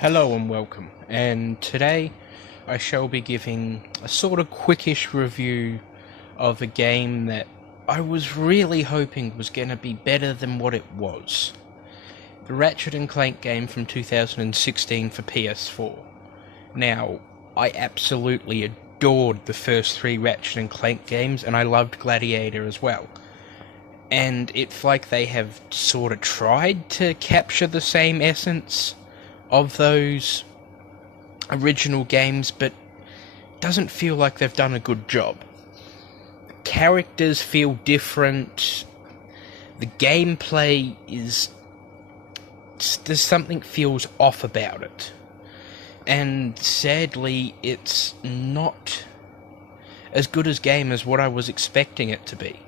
Hello and welcome, and today I shall be giving a sort of quickish review of a game that I was really hoping was going to be better than what it was. The Ratchet and Clank game from 2016 for PS4. Now, I absolutely adored the first three Ratchet and Clank games, and I loved Gladiator as well. And it's like they have sort of tried to capture the same essence of those original games, but doesn't feel like they've done a good job. The characters feel different. The gameplay is... there's something feels off about it. And sadly, it's not as good a game as what I was expecting it to be.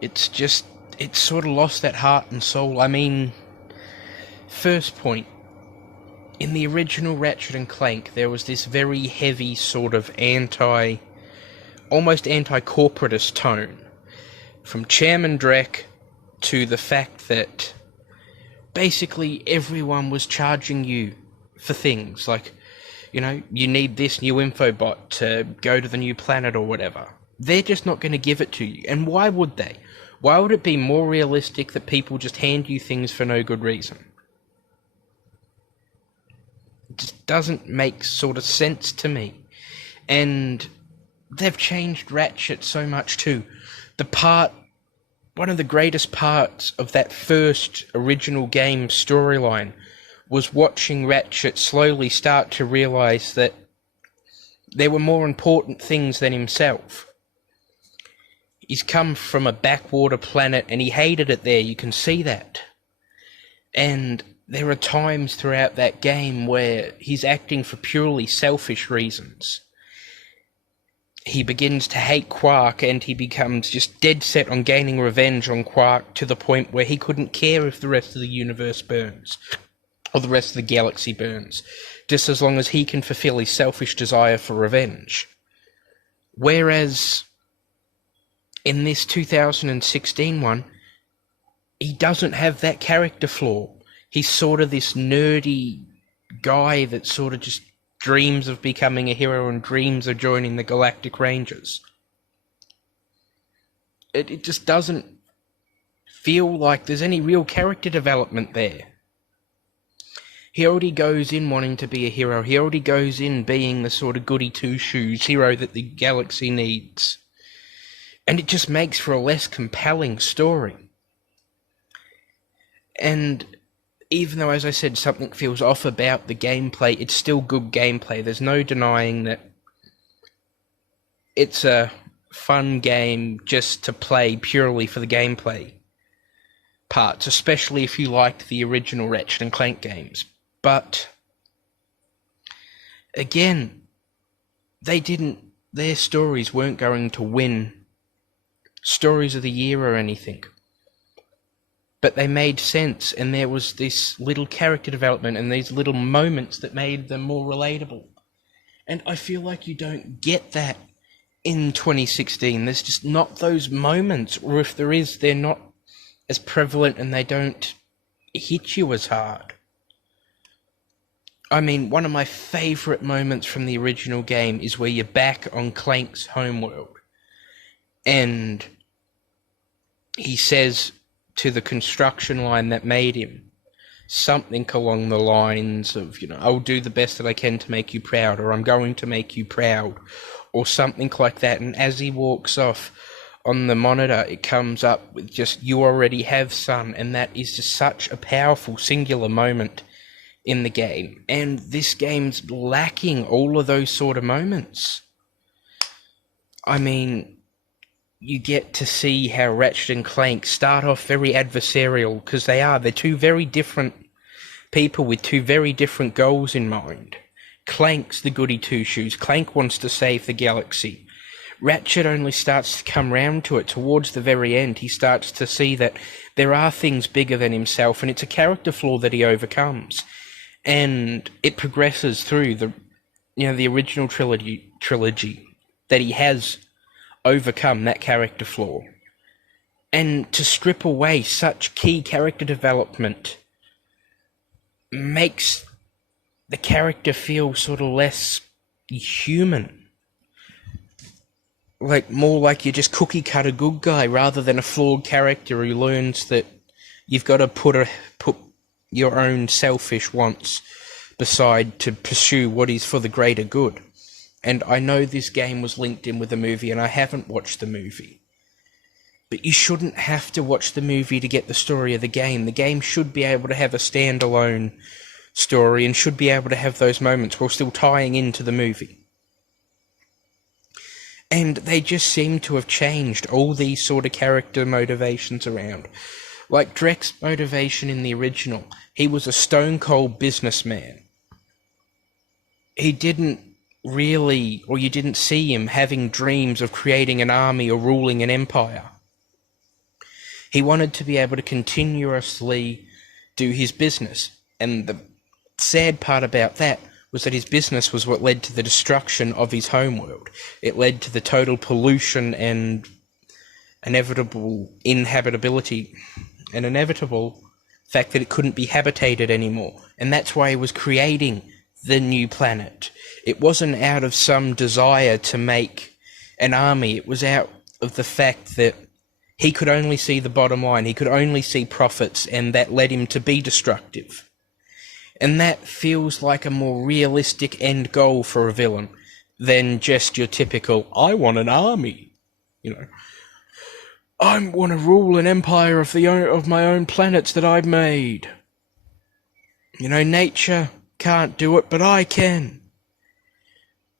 It's sort of lost that heart and soul. I mean, first point, in the original Ratchet and Clank, there was this very heavy sort of almost anti-corporatist tone. From Chairman Drek to the fact that basically everyone was charging you for things, like, you know, you need this new infobot to go to the new planet or whatever. They're just not going to give it to you. And why would they? Why would it be more realistic that people just hand you things for no good reason? It just doesn't make sort of sense to me. And they've changed Ratchet so much too. One of the greatest parts of that first original game storyline was watching Ratchet slowly start to realise that there were more important things than himself. He's come from a backwater planet and he hated it there, you can see that. And there are times throughout that game where he's acting for purely selfish reasons. He begins to hate Quark and he becomes just dead set on gaining revenge on Quark to the point where he couldn't care if the rest of the universe burns, or the rest of the galaxy burns, just as long as he can fulfill his selfish desire for revenge. Whereas in this 2016 one, he doesn't have that character flaw. He's sort of this nerdy guy that sort of just dreams of becoming a hero and dreams of joining the Galactic Rangers. It just doesn't feel like there's any real character development there. He already goes in wanting to be a hero. He already goes in being the sort of goody two-shoes hero that the galaxy needs. And it just makes for a less compelling story. And even though, as I said, something feels off about the gameplay, it's still good gameplay. There's no denying that it's a fun game just to play purely for the gameplay parts, especially if you liked the original Ratchet and Clank games. But again, their stories weren't going to win Stories of the Year or anything. But they made sense, and there was this little character development and these little moments that made them more relatable. And I feel like you don't get that in 2016. There's just not those moments, or if there is, they're not as prevalent and they don't hit you as hard. I mean, one of my favourite moments from the original game is where you're back on Clank's homeworld. And he says to the construction line that made him something along the lines of, you know, I'll do the best that I can to make you proud, or I'm going to make you proud, or something like that. And as he walks off on the monitor, it comes up with just, you already have, son. And that is just such a powerful singular moment in the game. And this game's lacking all of those sort of moments. I mean, you get to see how Ratchet and Clank start off very adversarial, because they're two very different people with two very different goals in mind. Clank's the goody two-shoes. Clank wants to save the galaxy. Ratchet only starts to come round to it towards the very end. He starts to see that there are things bigger than himself, and it's a character flaw that he overcomes. And it progresses through the original trilogy that he has overcome that character flaw. And to strip away such key character development makes the character feel sort of less human. Like, more like you're just cookie cutter good guy rather than a flawed character who learns that you've got to put your own selfish wants beside to pursue what is for the greater good. And I know this game was linked in with the movie, and I haven't watched the movie. But you shouldn't have to watch the movie to get the story of the game. The game should be able to have a standalone story and should be able to have those moments while still tying into the movie. And they just seem to have changed all these sort of character motivations around. Like Drek's motivation in the original, he was a stone-cold businessman. He didn't really, or you didn't see him having dreams of creating an army or ruling an empire. He wanted to be able to continuously do his business. And the sad part about that was that his business was what led to the destruction of his homeworld. It led to the total pollution and inevitable inhabitability, an inevitable fact that it couldn't be habitated anymore. And that's why he was creating the new planet. It wasn't out of some desire to make an army. It was out of the fact that he could only see the bottom line. He could only see profits, and that led him to be destructive. And that feels like a more realistic end goal for a villain than just your typical, I want an army. You know, I want to rule an empire of my own planets that I've made. You know, nature can't do it, but I can.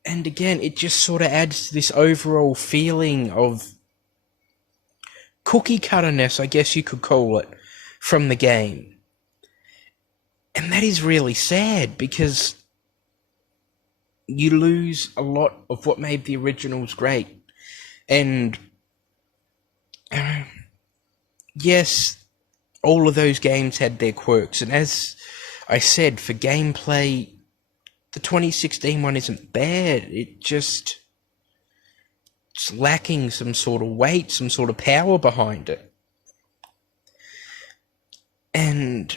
And again, it just sort of adds to this overall feeling of cookie cutterness, I guess you could call it, from the game. And that is really sad, because you lose a lot of what made the originals great. And yes, all of those games had their quirks. And as I said, for gameplay, the 2016 one isn't bad. It's lacking some sort of weight, some sort of power behind it. And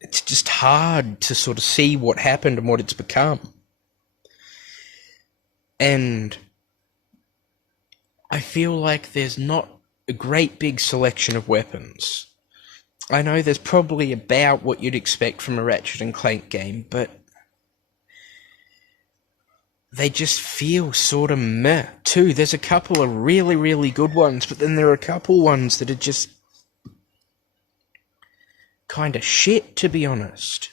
it's just hard to sort of see what happened and what it's become. And I feel like there's not a great big selection of weapons. I know there's probably about what you'd expect from a Ratchet and Clank game, but they just feel sort of meh, too. There's a couple of really, really good ones, but then there are a couple ones that are just kind of shit, to be honest.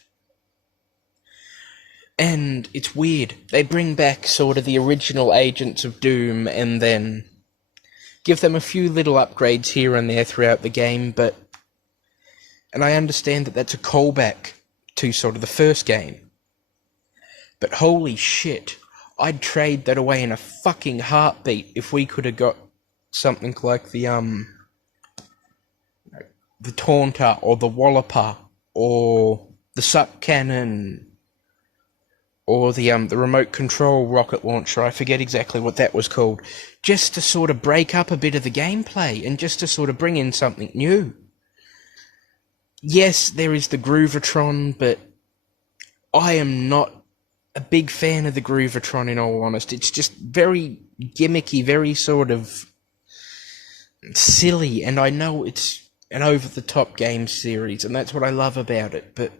And it's weird. They bring back sort of the original Agents of Doom and then give them a few little upgrades here and there throughout the game, but... And I understand that that's a callback to sort of the first game. But holy shit, I'd trade that away in a fucking heartbeat if we could have got something like the Taunter, or the Walloper, or the Suck Cannon, or the remote control rocket launcher. I forget exactly what that was called. Just to sort of break up a bit of the gameplay, and just to sort of bring in something new. Yes, there is the Groovatron, but I am not a big fan of the Groovatron, in all honesty. It's just very gimmicky, very sort of silly, and I know it's an over-the-top game series, and that's what I love about it, but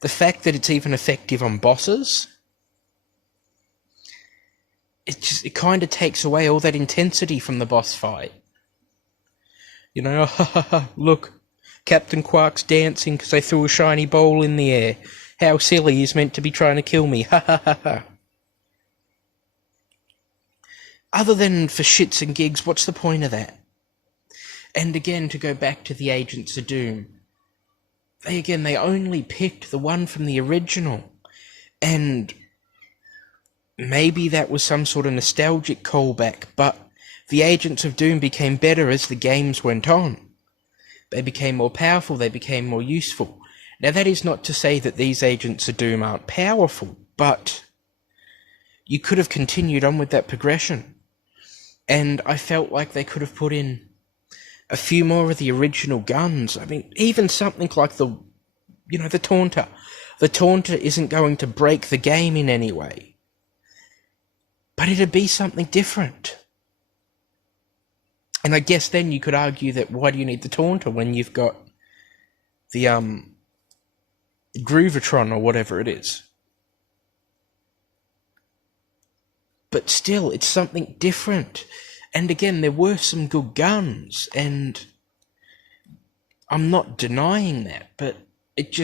the fact that it's even effective on bosses, it kind of takes away all that intensity from the boss fight. You know, look, Captain Quark's dancing because I threw a shiny bowl in the air. How silly, he's meant to be trying to kill me, ha ha ha ha. Other than for shits and gigs, what's the point of that? And again, to go back to the Agents of Doom, they only picked the one from the original. And maybe that was some sort of nostalgic callback, but the Agents of Doom became better as the games went on. They became more powerful, they became more useful. Now, that is not to say that these Agents of Doom aren't powerful, but you could have continued on with that progression. And I felt like they could have put in a few more of the original guns. I mean, even something like the the taunter. The taunter isn't going to break the game in any way. But it'd be something different. And I guess then you could argue that why do you need the taunter when you've got the Groovatron or whatever it is? But still, it's something different. And again, there were some good guns, and I'm not denying that, but it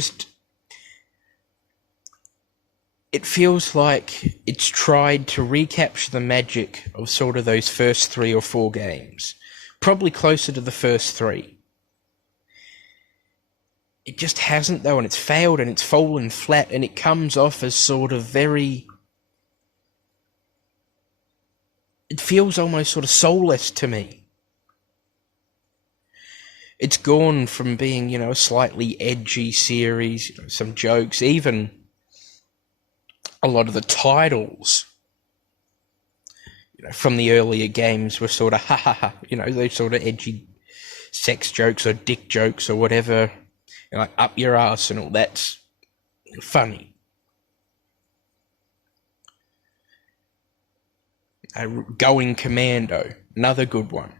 feels like it's tried to recapture the magic of sort of those first 3 or 4 games. Probably closer to the first 3. It just hasn't, though, and it's failed, and it's fallen flat, and it comes off as sort of very... It feels almost sort of soulless to me. It's gone from being, a slightly edgy series, some jokes, even a lot of the titles, from the earlier games were sort of ha, those sort of edgy sex jokes or dick jokes or whatever, like up your ass and all that's funny. Going Commando, another good one.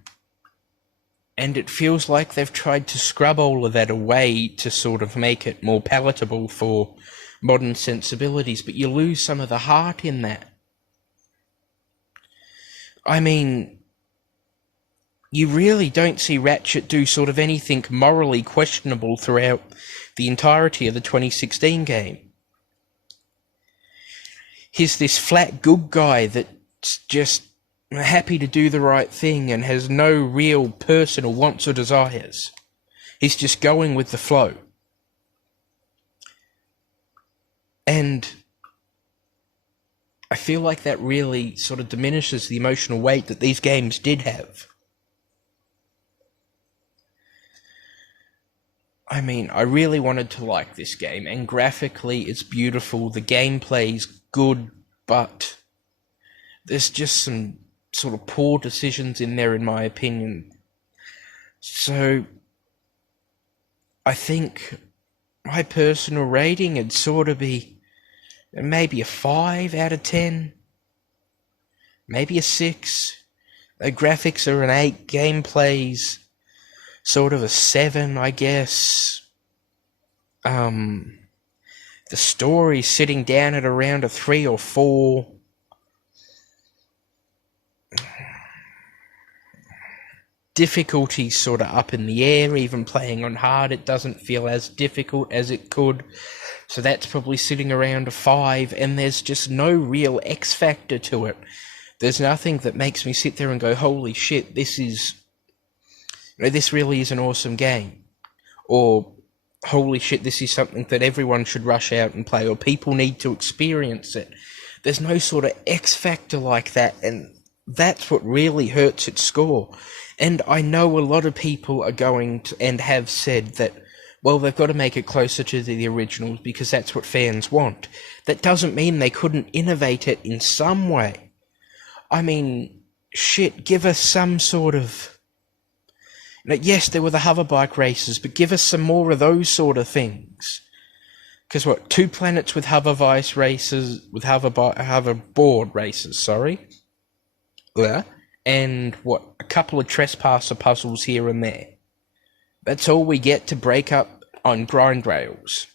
And it feels like they've tried to scrub all of that away to sort of make it more palatable for modern sensibilities, but you lose some of the heart in that. I mean, you really don't see Ratchet do sort of anything morally questionable throughout the entirety of the 2016 game. He's this flat good guy that's just happy to do the right thing and has no real personal wants or desires. He's just going with the flow. And I feel like that really sort of diminishes the emotional weight that these games did have. I mean, I really wanted to like this game, and graphically it's beautiful, the gameplay's good, but there's just some sort of poor decisions in there, in my opinion. So, I think my personal rating would sort of be maybe a 5 out of 10, maybe a 6. The graphics are an 8, gameplay's sort of a 7, I guess. The story's sitting down at around a 3 or 4. Difficulty's sort of up in the air, even playing on hard, it doesn't feel as difficult as it could. So that's probably sitting around a 5, and there's just no real X factor to it. There's nothing that makes me sit there and go, holy shit, this really is an awesome game. Or, holy shit, this is something that everyone should rush out and play, or people need to experience it. There's no sort of X factor like that, and that's what really hurts its score. And I know a lot of people are going to, and have said that, well, they've got to make it closer to the originals because that's what fans want. That doesn't mean they couldn't innovate it in some way. I mean, shit, give us some sort of... yes, there were the hoverbike races, but give us some more of those sort of things. Because what, 2 planets with hoverboard races, sorry? Yeah. And what, a couple of trespasser puzzles here and there. That's all we get to break up on grind rails.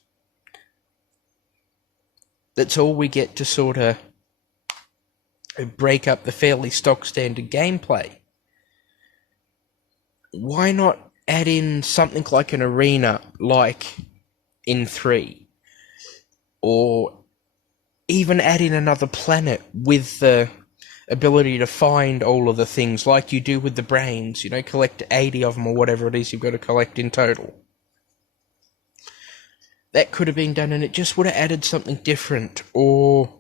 That's all we get to sort of break up the fairly stock standard gameplay. Why not add in something like an arena, like in 3? Or even add in another planet with the ability to find all of the things, like you do with the brains, collect 80 of them or whatever it is you've got to collect in total. That could have been done, and it just would have added something different. Or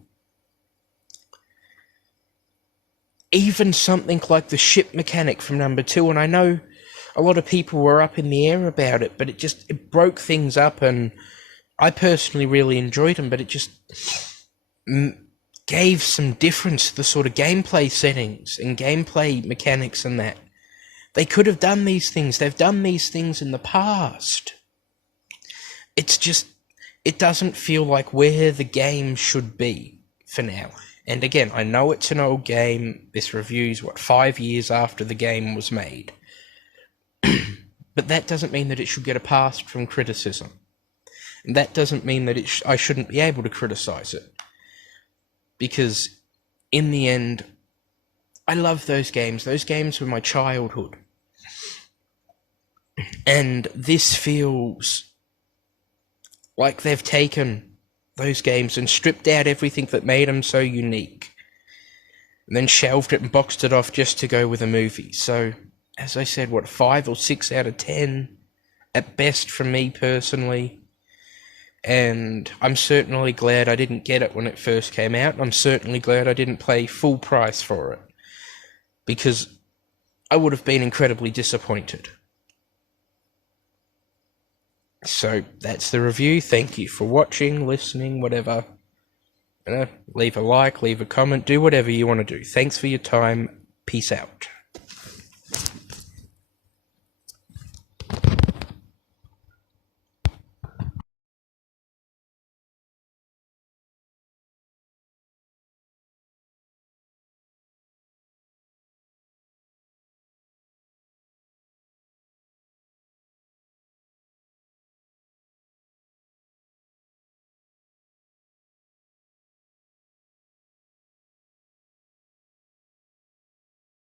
even something like the ship mechanic from number 2, and I know a lot of people were up in the air about it, but it broke things up, and I personally really enjoyed them, but it just gave some difference to the sort of gameplay settings and gameplay mechanics and that. They could have done these things. They've done these things in the past. It's just, it doesn't feel like where the game should be for now. And again, I know it's an old game. This review's, 5 years after the game was made. But that doesn't mean that it should get a pass from criticism. And that doesn't mean that I shouldn't be able to criticize it. Because in the end, I love those games. Those games were my childhood. And this feels like they've taken those games and stripped out everything that made them so unique. And then shelved it and boxed it off just to go with a movie. So, as I said, 5 or 6 out of 10 at best from me personally. And I'm certainly glad I didn't get it when it first came out. I'm certainly glad I didn't pay full price for it. Because I would have been incredibly disappointed. So, that's the review. Thank you for watching, listening, whatever. Leave a like, leave a comment, do whatever you want to do. Thanks for your time. Peace out.